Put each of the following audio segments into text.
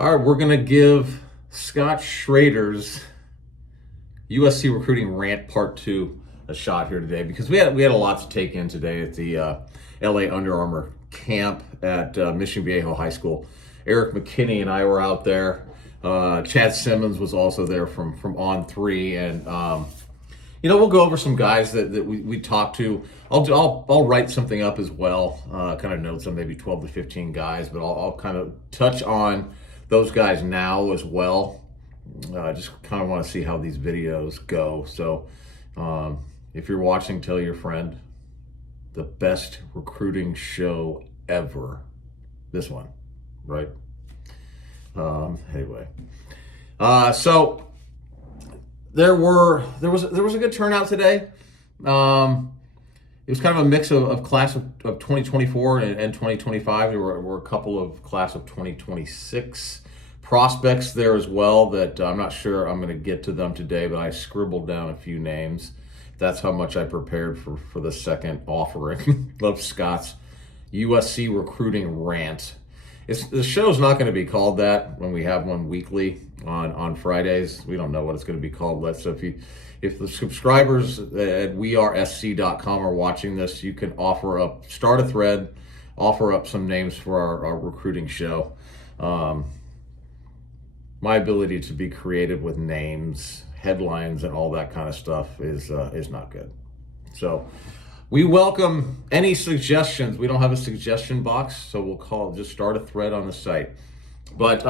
All right, we're going to give Scott Schrader's USC recruiting rant part 2 a shot here today because we had a lot to take in today at the LA Under Armour camp at Mission Viejo High School. Eric McKinney and I were out there. Chad Simmons was also there from On3, and we'll go over some guys that we talked to. I'll write something up as well, kind of notes on maybe 12 to 15 guys, but I'll kind of touch on those guys now as well. I just kind of want to see how these videos go. So if you're watching, tell your friend. The best recruiting show ever. This one, right? Anyway, so there was a good turnout today. It was kind of a mix of class of 2024 and 2025. There were a couple of class of 2026 prospects there as well that I'm not sure I'm going to get to them today, but I scribbled down a few names. That's how much I prepared for the second offering of Scott's USC recruiting rant. The show's not going to be called that when we have one weekly on Fridays. We don't know what it's going to be called. So if the subscribers at wearesc.com are watching this, you can start a thread, offer up some names for our recruiting show. My ability to be creative with names, headlines, and all that kind of stuff is not good. So we welcome any suggestions. We don't have a suggestion box, so we'll just start a thread on the site. But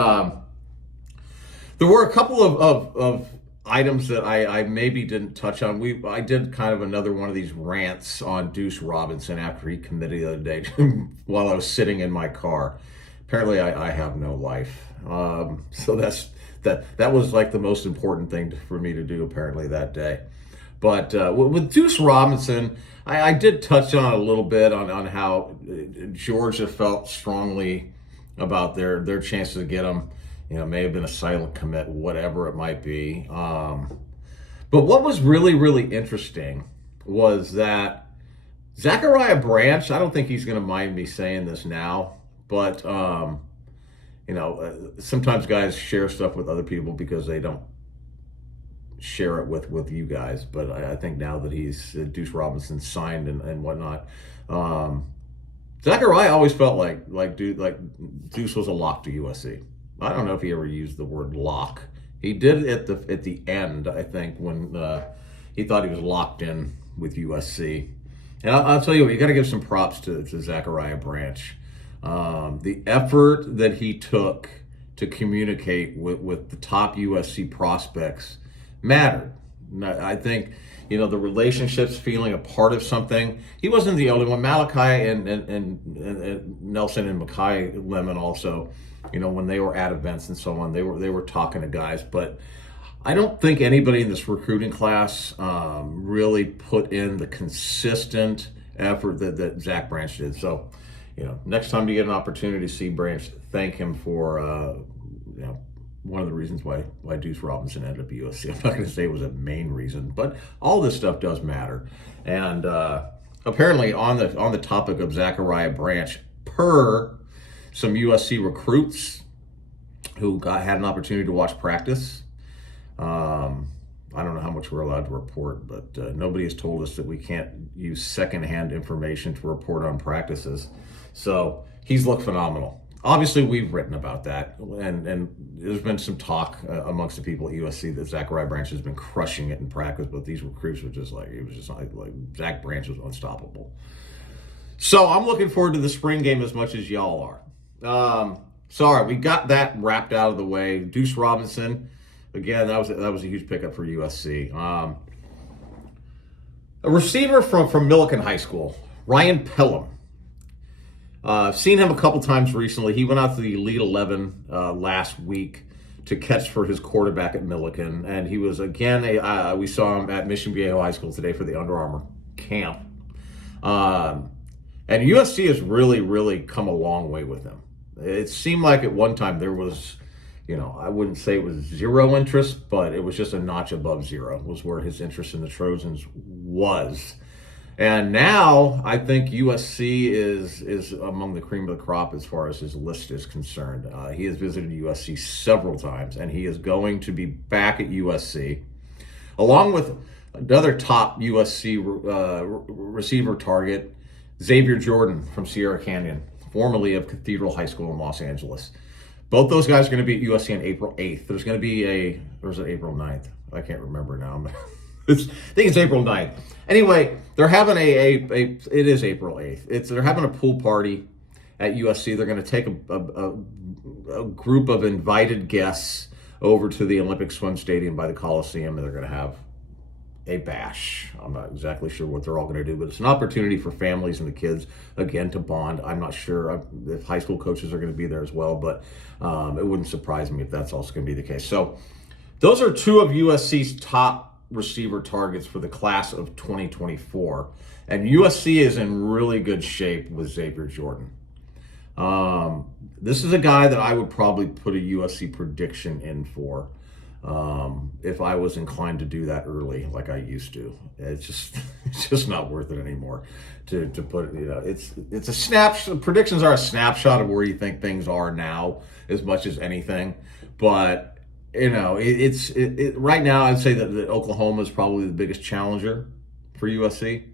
there were a couple of items that I maybe didn't touch on. I did kind of another one of these rants on Deuce Robinson after he committed the other day while I was sitting in my car. Apparently I have no life. So that was like the most important thing for me to do apparently that day. But with Deuce Robinson, I did touch on a little bit on how Georgia felt strongly about their chances to get him. May have been a silent commit, whatever it might be. But what was really, really interesting was that Zachariah Branch, I don't think he's going to mind me saying this now, but sometimes guys share stuff with other people because they don't share it with you guys. But I think now that he's Deuce Robinson signed and whatnot, Zachariah always felt like Deuce was a lock to USC. I don't know if he ever used the word lock. He did at the end, I think, when he thought he was locked in with USC. And I'll tell you what, you got to give some props to Zachariah Branch. The effort that he took to communicate with the top USC prospects mattered. I think, the relationships, feeling a part of something. He wasn't the only one. Malachi and Nelson and Makai Lemon also, when they were at events and so on, they were talking to guys. But I don't think anybody in this recruiting class really put in the consistent effort that Zach Branch did. So, next time you get an opportunity to see Branch, thank him for, one of the reasons why Deuce Robinson ended up at USC. I'm not going to say it was a main reason, but all this stuff does matter. And apparently on the topic of Zachariah Branch, per some USC recruits who had an opportunity to watch practice, I don't know how much we're allowed to report, but nobody has told us that we can't use secondhand information to report on practices. So he's looked phenomenal. Obviously, we've written about that, and there's been some talk amongst the people at USC that Zachariah Branch has been crushing it in practice, but these recruits were just like Zach Branch was unstoppable. So I'm looking forward to the spring game as much as y'all are. Sorry, we got that wrapped out of the way. Deuce Robinson, again, that was a huge pickup for USC. A receiver from Millikan High School, Ryan Pelham. I've seen him a couple times recently. He went out to the Elite 11 last week to catch for his quarterback at Millikan. And he was, again, we saw him at Mission Viejo High School today for the Under Armour camp. And USC has really, really come a long way with him. It seemed like at one time there was, I wouldn't say it was zero interest, but it was just a notch above zero was where his interest in the Trojans was. And now I think USC is among the cream of the crop as far as his list is concerned. He has visited USC several times, and he is going to be back at USC, along with another top USC receiver target, Xavier Jordan from Sierra Canyon, formerly of Cathedral High School in Los Angeles. Both those guys are going to be at USC on April 8th. There's going to be or is it April 9th? I can't remember now. I think it's April 9th. Anyway, they're having it is April 8th. They're having a pool party at USC. They're going to take a group of invited guests over to the Olympic Swim Stadium by the Coliseum, and they're going to have a bash. I'm not exactly sure what they're all going to do, but it's an opportunity for families and the kids, again, to bond. I'm not sure if high school coaches are going to be there as well, but it wouldn't surprise me if that's also going to be the case. So those are two of USC's top receiver targets for the class of 2024. And USC is in really good shape with Xavier Jordan. This is a guy that I would probably put a USC prediction in for if I was inclined to do that early like I used to. It's just not worth it anymore to put it, it's a snapshot. Predictions are a snapshot of where you think things are now as much as anything. But right now I'd say that Oklahoma is probably the biggest challenger for USC.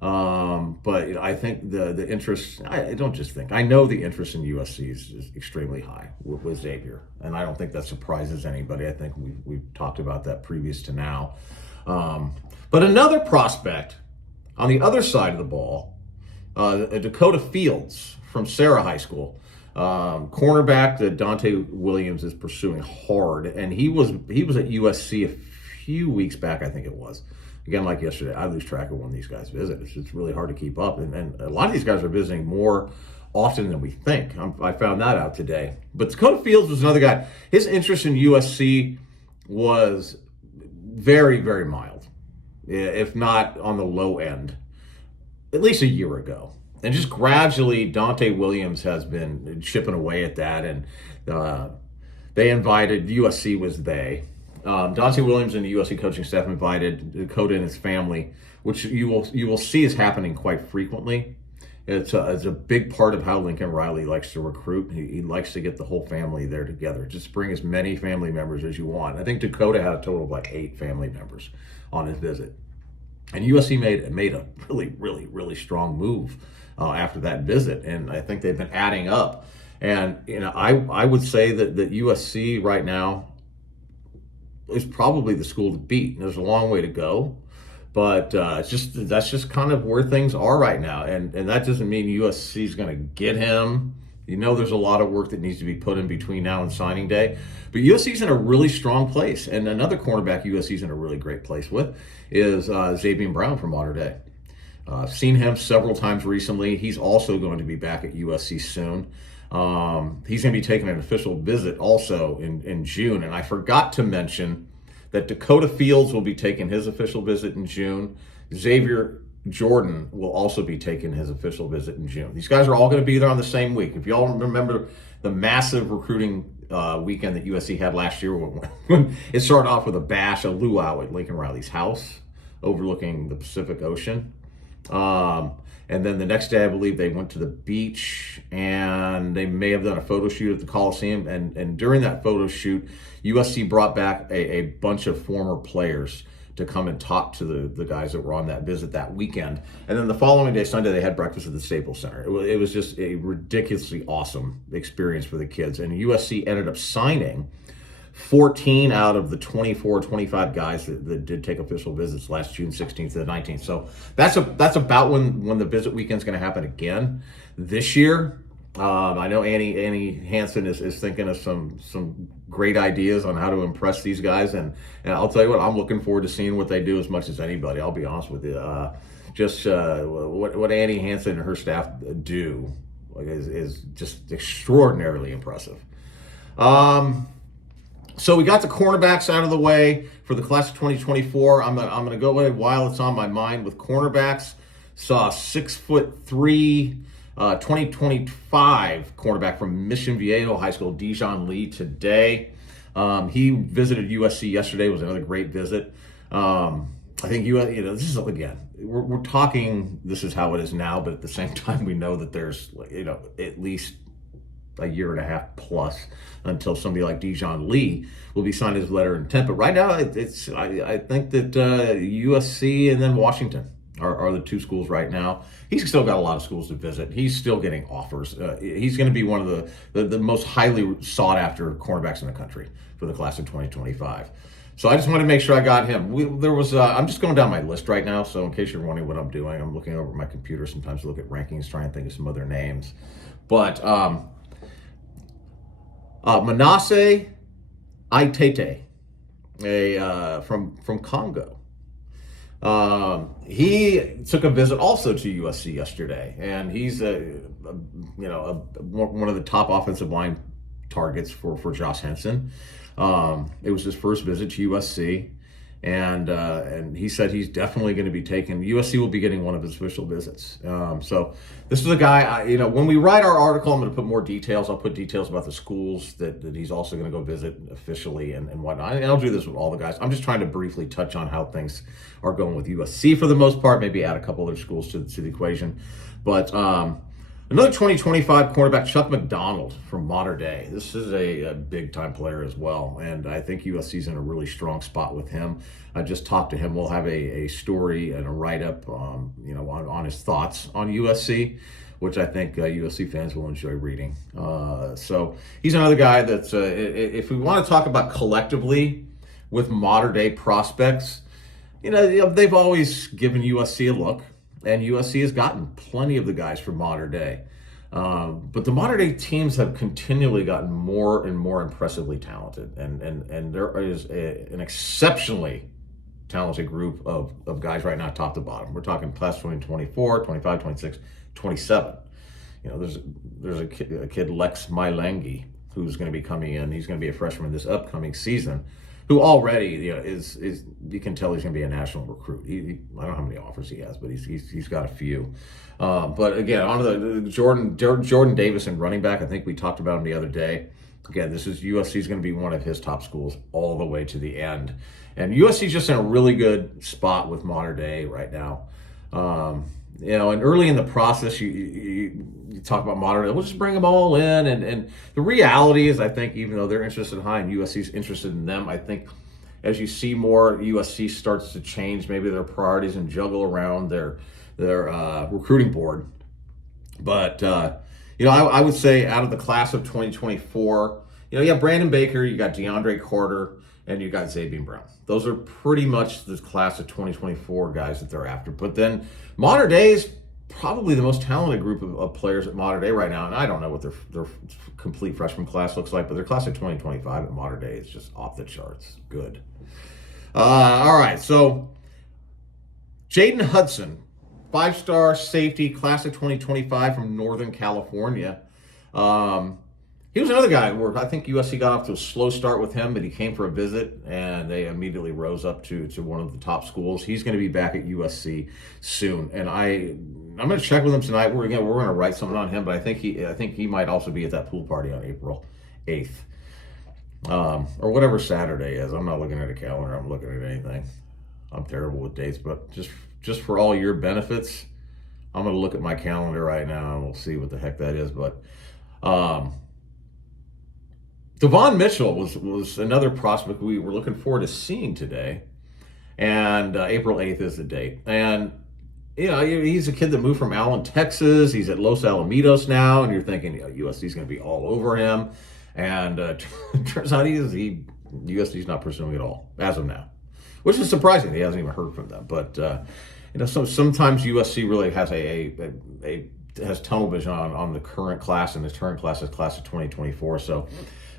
But I think the interest, I don't just think, I know the interest in USC is extremely high with Xavier. And I don't think that surprises anybody. I think we've talked about that previous to now. But another prospect on the other side of the ball, Dakota Fields from Sarah High School. Cornerback that Dante Williams is pursuing hard. And he was at USC a few weeks back, I think it was. Again, like yesterday, I lose track of when these guys visit. It's really hard to keep up. And a lot of these guys are visiting more often than we think. I found that out today. But Dakota Fields was another guy. His interest in USC was very, very mild, if not on the low end, at least a year ago. And just gradually, Dante Williams has been chipping away at that. And they invited, USC was they. Dante Williams and the USC coaching staff invited Dakota and his family, which you will see is happening quite frequently. It's a big part of how Lincoln Riley likes to recruit. He likes to get the whole family there together. Just bring as many family members as you want. I think Dakota had a total of like 8 family members on his visit. And USC made a really, really, really strong move after that visit. And I think they've been adding up. And I would say that USC right now is probably the school to beat. There's a long way to go, but that's just kind of where things are right now. And that doesn't mean USC is going to get him. There's a lot of work that needs to be put in between now and signing day, but USC's in a really strong place. And another cornerback USC's in a really great place with is Xavier Brown from Mater Dei. I've seen him several times recently. He's also going to be back at USC soon. He's going to be taking an official visit also in June. And I forgot to mention that Dakota Fields will be taking his official visit in June. Xavier Jordan will also be taking his official visit in June. These guys are all going to be there on the same week. If y'all remember the massive recruiting weekend that USC had last year, when it started off with a bash, a luau at Lincoln Riley's house overlooking the Pacific Ocean. And then the next day, I believe they went to the beach and they may have done a photo shoot at the Coliseum. And during that photo shoot, USC brought back a bunch of former players to come and talk to the guys that were on that visit that weekend. And then the following day, Sunday, they had breakfast at the Staples Center. It was just a ridiculously awesome experience for the kids. And USC ended up signing 14 out of the 24, 25 guys that did take official visits last June 16th to the 19th. So that's about when the visit weekend's going to happen again this year. I know Annie Hansen is thinking of some great ideas on how to impress these guys, and I'll tell you what, I'm looking forward to seeing what they do as much as anybody. I'll be honest with you. What Annie Hansen and her staff do is just extraordinarily impressive. So we got the cornerbacks out of the way for the class of 2024. I'm gonna go ahead while it's on my mind with cornerbacks. Saw 6'3", 2025 cornerback from Mission Viejo High School, Dijon Lee, today. He visited USC yesterday. It was another great visit. I think this is again, we're talking. This is how it is now, but at the same time, we know that there's at least a year and a half plus until somebody like Dijon Lee will be signed his letter of intent. But right now, I think that USC and then Washington are the two schools right now. He's still got a lot of schools to visit. He's still getting offers. He's going to be one of the most highly sought after cornerbacks in the country for the class of 2025. So I just wanted to make sure I got him. I'm just going down my list right now. So in case you're wondering what I'm doing, I'm looking over my computer sometimes to look at rankings, trying to think of some other names. But Manasseh Aitete, from Congo. He took a visit also to USC yesterday, and he's one of the top offensive line targets for Josh Henson. It was his first visit to USC, and he said he's definitely going to be taken. USC will be getting one of his official visits. So this is a guy. When we write our article, I'm going to put more details. I'll put details about the schools that he's also going to go visit officially and whatnot. And I'll do this with all the guys. I'm just trying to briefly touch on how things are going with USC for the most part. Maybe add a couple other schools to the equation, but. Another 2025 cornerback, Chuck McDonald from Mater Dei. This is a big-time player as well, and I think USC's in a really strong spot with him. I just talked to him. We'll have a story and a write-up, on his thoughts on USC, which I think USC fans will enjoy reading. So he's another guy that's, if we want to talk about collectively with Mater Dei prospects, they've always given USC a look. And USC has gotten plenty of the guys from Mater Dei. But the Mater Dei teams have continually gotten more and more impressively talented. And there is an exceptionally talented group of guys right now, top to bottom. We're talking class 2024, 25, 26, 27. There's a kid, Lex Mailangi, who's going to be coming in. He's going to be a freshman this upcoming season, who already is you can tell he's going to be a national recruit. I don't know how many offers he has, but he's got a few. But again, on to the Jordan Davis and running back. I think we talked about him the other day. Again, this is USC's going to be one of his top schools all the way to the end, and USC's just in a really good spot with Mater Dei right now. And early in the process, you talk about Mater Dei, we'll just bring them all in. And the reality is, I think, even though they're interested in high and USC's interested in them, I think as you see more, USC starts to change maybe their priorities and juggle around their recruiting board. But, I would say out of the class of 2024, you have Brandon Baker, you got DeAndre Carter, and you got Zabian Brown. Those are pretty much the class of 2024 guys that they're after. But then Mater Dei is probably the most talented group of players at Mater Dei right now. And I don't know what their complete freshman class looks like, but their class of 2025 at Mater Dei is just off the charts. Good. All right, so Jaden Hudson, 5-star safety, class of 2025 from Northern California. He was another guy where I think USC got off to a slow start with him, but he came for a visit, and they immediately rose up to one of the top schools. He's going to be back at USC soon, and I'm going to check with him tonight. We're going to write something on him, but I think he might also be at that pool party on April 8th, or whatever Saturday is. I'm not looking at a calendar. I'm looking at anything. I'm terrible with dates, but just for all your benefits, I'm going to look at my calendar right now, and we'll see what the heck that is. But Devon Mitchell was another prospect we were looking forward to seeing today, and April 8th is the date. And he's a kid that moved from Allen, Texas. He's at Los Alamitos now, and you're thinking USC's going to be all over him. And turns out USC's not pursuing it all as of now, which is surprising. He hasn't even heard from them. But sometimes USC really has has tunnel vision on the current class, and this current class is class of 2024. So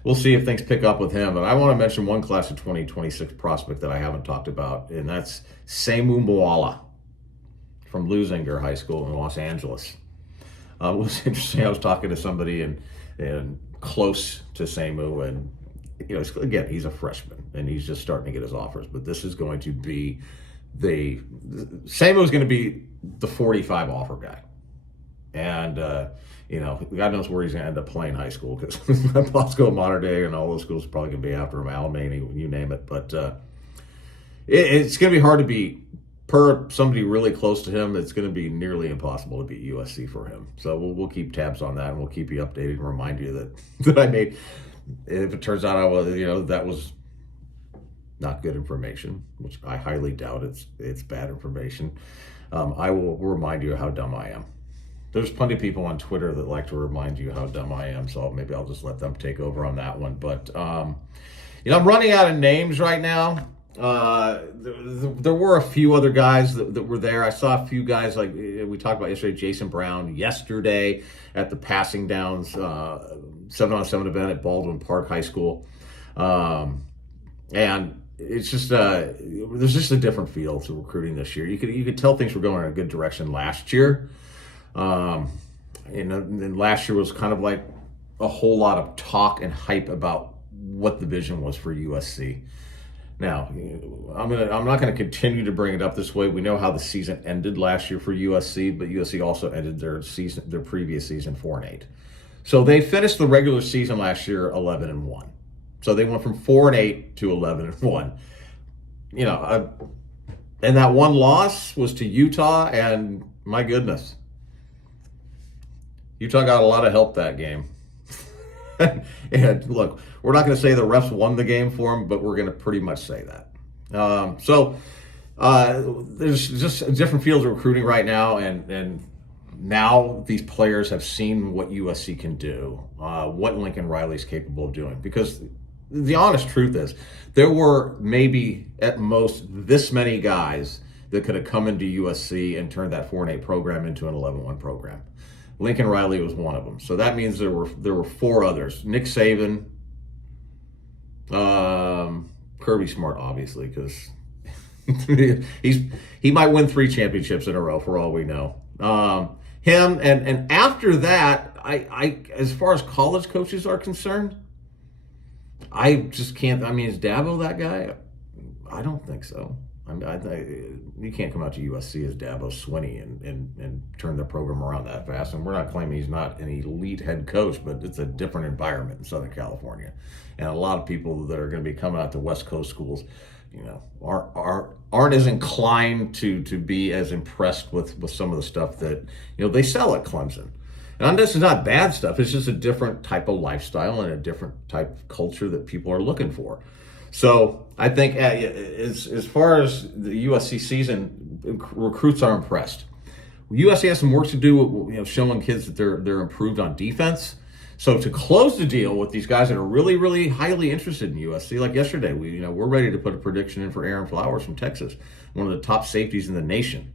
we'll see if things pick up with him. But I want to mention one class of 2026 prospect that I haven't talked about, and that's Seimu Moala from Lusinger High School in Los Angeles. It was interesting. I was talking to somebody and close to Seimu, and again, he's a freshman and he's just starting to get his offers. But this is going to be Seimu is going to be the 45 offer guy, and God knows where he's going to end up playing high school, because Bosco, Mater Dei, and all those schools are probably going to be after him, Alamany, you name it. But It's going to be hard to beat. Per somebody really close to him, it's going to be nearly impossible to beat USC for him. So we'll keep tabs on that, and we'll keep you updated and remind you that I made. If it turns out that was not good information, which I highly doubt it's bad information, I will remind you how dumb I am. There's plenty of people on Twitter that like to remind you how dumb I am, so maybe I'll just let them take over on that one. But I'm running out of names right now. There were a few other guys that were there. I saw a few guys like we talked about yesterday, Jason Brown yesterday at the passing downs 7-on-7 event at Baldwin Park High School. And it's just there's just a different feel to recruiting this year. You could tell things were going in a good direction last year. And last year was kind of like a whole lot of talk and hype about what the vision was for USC. Now, I'm not going to continue to bring it up this way. We know how the season ended last year for USC, but USC also ended their previous season 4-8. So they finished the regular season last year 11-1. So they went from 4-8 to 11-1. And that one loss was to Utah, and my goodness, Utah got a lot of help that game. And look, we're not going to say the refs won the game for them, but we're going to pretty much say that. There's just different fields of recruiting right now, and now these players have seen what USC can do, what Lincoln Riley's capable of doing. Because the honest truth is, there were maybe at most this many guys that could have come into USC and turned that 4-8 program into an 11-1 program. Lincoln Riley was one of them. So that means there were four others. Nick Saban, Kirby Smart, obviously, because he might win 3 championships in a row for all we know. Him and after that, I as far as college coaches are concerned, I just can't. I mean, is Dabo that guy? I don't think so. You can't come out to USC as Dabo Swinney and turn the program around that fast. And we're not claiming he's not an elite head coach, but it's a different environment in Southern California. And a lot of people that are going to be coming out to West Coast schools, aren't as inclined to be as impressed with some of the stuff that they sell at Clemson. And this is not bad stuff. It's just a different type of lifestyle and a different type of culture that people are looking for. So I think as far as the USC season, recruits are impressed. USC has some work to do with showing kids that they're improved on defense. So to close the deal with these guys that are really, really highly interested in USC, like yesterday, we're ready to put a prediction in for Aaron Flowers from Texas, one of the top safeties in the nation.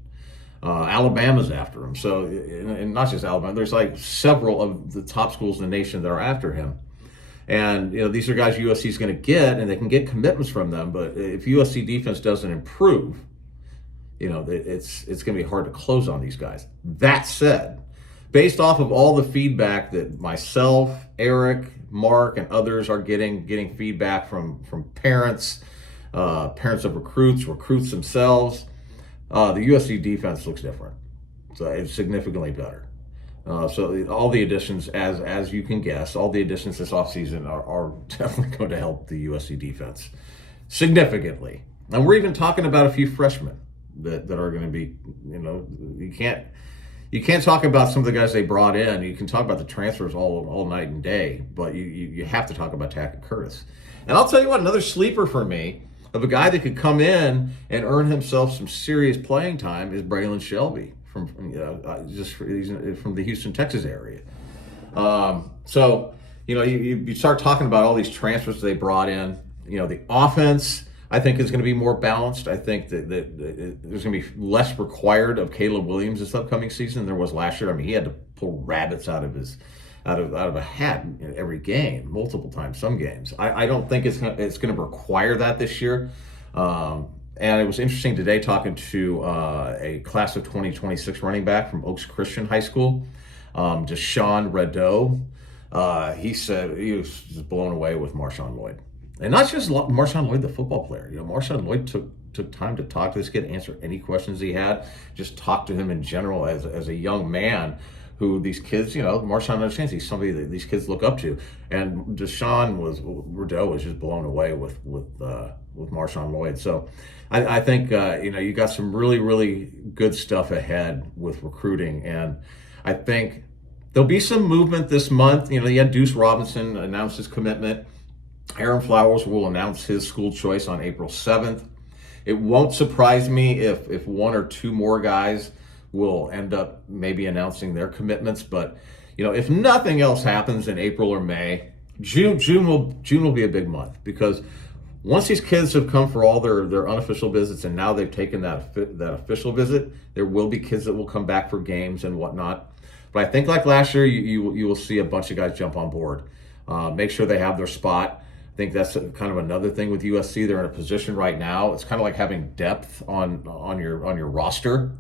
Alabama's after him. So, and not just Alabama, there's like several of the top schools in the nation that are after him. And these are guys USC is going to get, and they can get commitments from them. But if USC defense doesn't improve, it's going to be hard to close on these guys. That said, based off of all the feedback that myself, Eric, Mark, and others are getting feedback from parents, parents of recruits themselves, the USC defense looks different. So it's significantly better. So all the additions, as you can guess, all the additions this offseason are definitely going to help the USC defense significantly. And we're even talking about a few freshmen that are going to be, you can't talk about some of the guys they brought in. You can talk about the transfers all night and day, but you have to talk about Tackett Curtis. And I'll tell you what, another sleeper for me of a guy that could come in and earn himself some serious playing time is Braylon Shelby he's from the Houston, Texas area. So you start talking about all these transfers they brought in. The offense, I think, is going to be more balanced. I think that there's going to be less required of Caleb Williams this upcoming season than there was last year. I mean, he had to pull rabbits out of a hat in every game, multiple times, some games. I don't think it's going to require that this year. And it was interesting today talking to a class of 2026 running back from Oaks Christian High School, Deshaun Radeau. He said he was just blown away with Marshawn Lloyd. And not just Marshawn Lloyd, the football player. Marshawn Lloyd took time to talk to this kid, answer any questions he had, just talk to him in general as a young man who these kids, Marshawn understands he's somebody that these kids look up to. And Rideau was just blown away with Marshawn Lloyd. So I think, you got some really, really good stuff ahead with recruiting. And I think there'll be some movement this month. You had Deuce Robinson announce his commitment. Aaron Flowers will announce his school choice on April 7th. It won't surprise me if one or two more guys will end up maybe announcing their commitments. But, if nothing else happens in April or May, June will be a big month, because once these kids have come for all their unofficial visits and now they've taken that official visit, there will be kids that will come back for games and whatnot. But I think like last year, you will see a bunch of guys jump on board. Make sure they have their spot. I think that's kind of another thing with USC. They're in a position right now. It's kind of like having depth on your roster.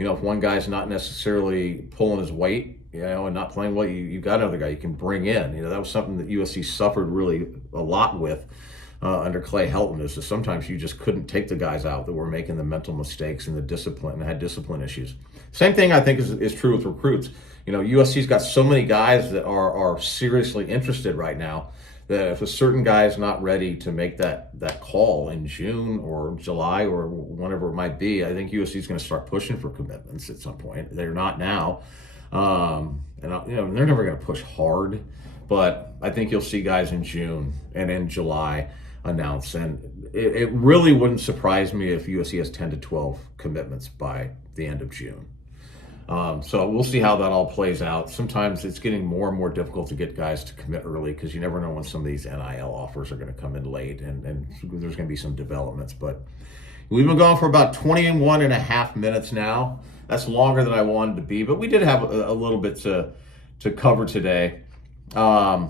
If one guy's not necessarily pulling his weight, and not playing well, you got another guy you can bring in. That was something that USC suffered really a lot with under Clay Helton. Is that sometimes you just couldn't take the guys out that were making the mental mistakes and the discipline and had discipline issues. Same thing I think is true with recruits. USC's got so many guys that are seriously interested right now, that if a certain guy is not ready to make that call in June or July or whenever it might be, I think USC is going to start pushing for commitments at some point. They're not now, and they're never going to push hard, but I think you'll see guys in June and in July announce. And it really wouldn't surprise me if USC has 10 to 12 commitments by the end of June. So we'll see how that all plays out. Sometimes it's getting more and more difficult to get guys to commit early, because you never know when some of these NIL offers are going to come in late, and there's going to be some developments. But we've been going for about 21 and a half minutes now. That's longer than I wanted to be, but we did have a little bit to cover today. But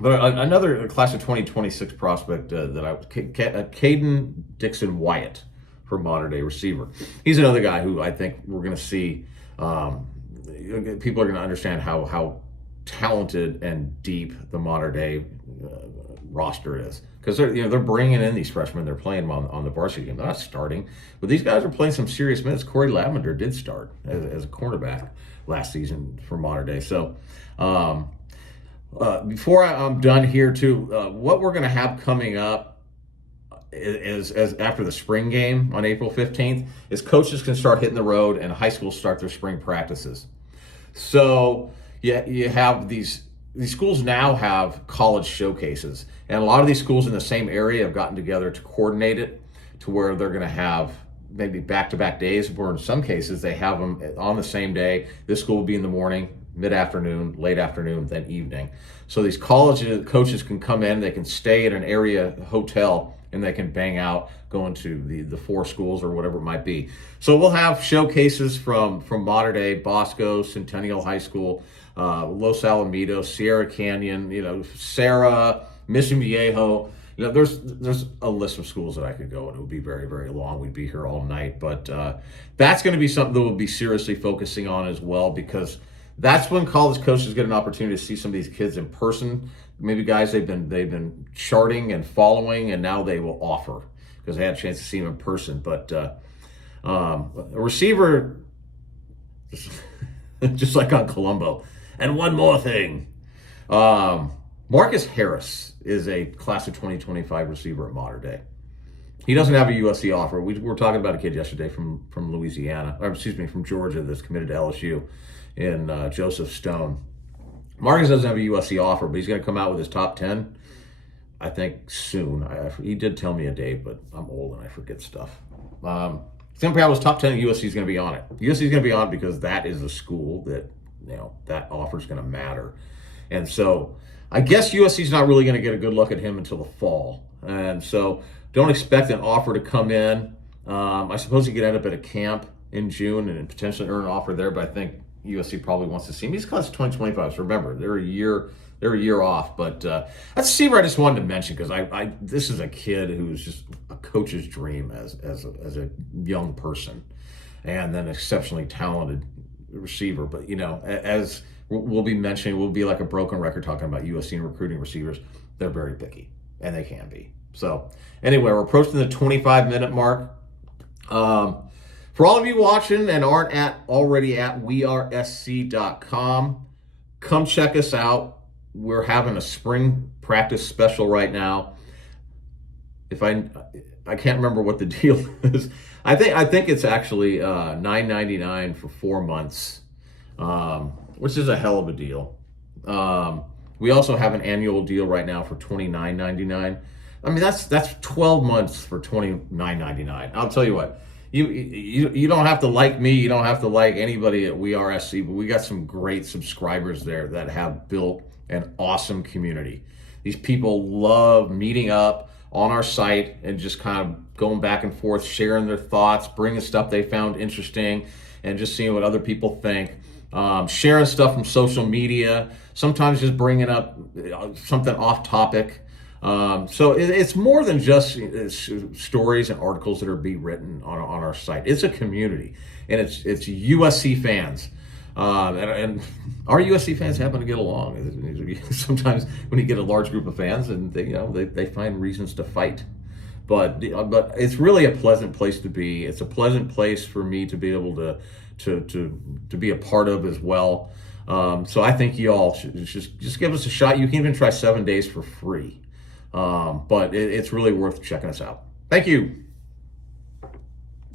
another class of 2026 prospect Caden Dixon Wyatt for Mater Dei receiver. He's another guy who I think we're going to see. People are going to understand how talented and deep the Mater Dei roster is, because they're bringing in these freshmen. They're playing them on the varsity game. They're not starting, but these guys are playing some serious minutes. Corey Lavender did start as a cornerback last season for Mater Dei. So before I'm done here too, what we're going to have coming up is after the spring game on April 15th, is coaches can start hitting the road and high schools start their spring practices. So you have these schools now have college showcases, and a lot of these schools in the same area have gotten together to coordinate it to where they're going to have maybe back-to-back days, where in some cases they have them on the same day. This school will be in the morning, mid-afternoon, late afternoon, then evening. So these college coaches can come in, they can stay at an area hotel, and they can bang out going to the four schools or whatever it might be. So we'll have showcases from Mater Dei, Bosco, Centennial High School, Los Alamitos, Sierra Canyon, Sarah, Mission Viejo. There's a list of schools that I could go, and it would be very, very long. We'd be here all night. But that's going to be something that we'll be seriously focusing on as well, because that's when college coaches get an opportunity to see some of these kids in person. Maybe guys they've been charting and following, and now they will offer because they had a chance to see them in person. But a receiver, just like on Columbo. And one more thing, Marcus Harris is a class of 2025 receiver at Mater Dei. He doesn't have a USC offer. We were talking about a kid yesterday from Georgia that's committed to LSU in Joseph Stone. Marcus doesn't have a USC offer, but he's going to come out with his top 10, I think, soon. He did tell me a date, but I'm old and I forget stuff. He's going to come out with his top 10, and USC is going to be on it. USC is going to be on it because that is a school that, that offer is going to matter. And so I guess USC is not really going to get a good look at him until the fall. And so don't expect an offer to come in. I suppose he could end up at a camp in June and potentially earn an offer there, but I think USC probably wants to see him. He's class of 2025, so remember, they're a year off. But that's a receiver I just wanted to mention, because this is a kid who's just a coach's dream as a young person, and then exceptionally talented receiver. But as we'll be mentioning, we'll be like a broken record talking about USC and recruiting receivers. They're very picky, and they can be. So anyway, we're approaching the 25-minute mark. For all of you watching and aren't already at wearesc.com, come check us out. We're having a spring practice special right now. If I can't remember what the deal is. I think it's actually $9.99 for 4 months, which is a hell of a deal. We also have an annual deal right now for $29.99. I mean, that's 12 months for $29.99. I'll tell you what. You don't have to like me. You don't have to like anybody at We Are SC, but we got some great subscribers there that have built an awesome community. These people love meeting up on our site and just kind of going back and forth, sharing their thoughts, bringing stuff they found interesting, and just seeing what other people think. Sharing stuff from social media, sometimes just bringing up something off topic. So it's more than just stories and articles that are being written on our site. It's a community, and it's USC fans. And our USC fans happen to get along. Sometimes when you get a large group of fans, and they find reasons to fight. But it's really a pleasant place to be. It's a pleasant place for me to be able to be a part of as well. So I think you all should just give us a shot. You can even try 7 days for free. But it's really worth checking us out. Thank you.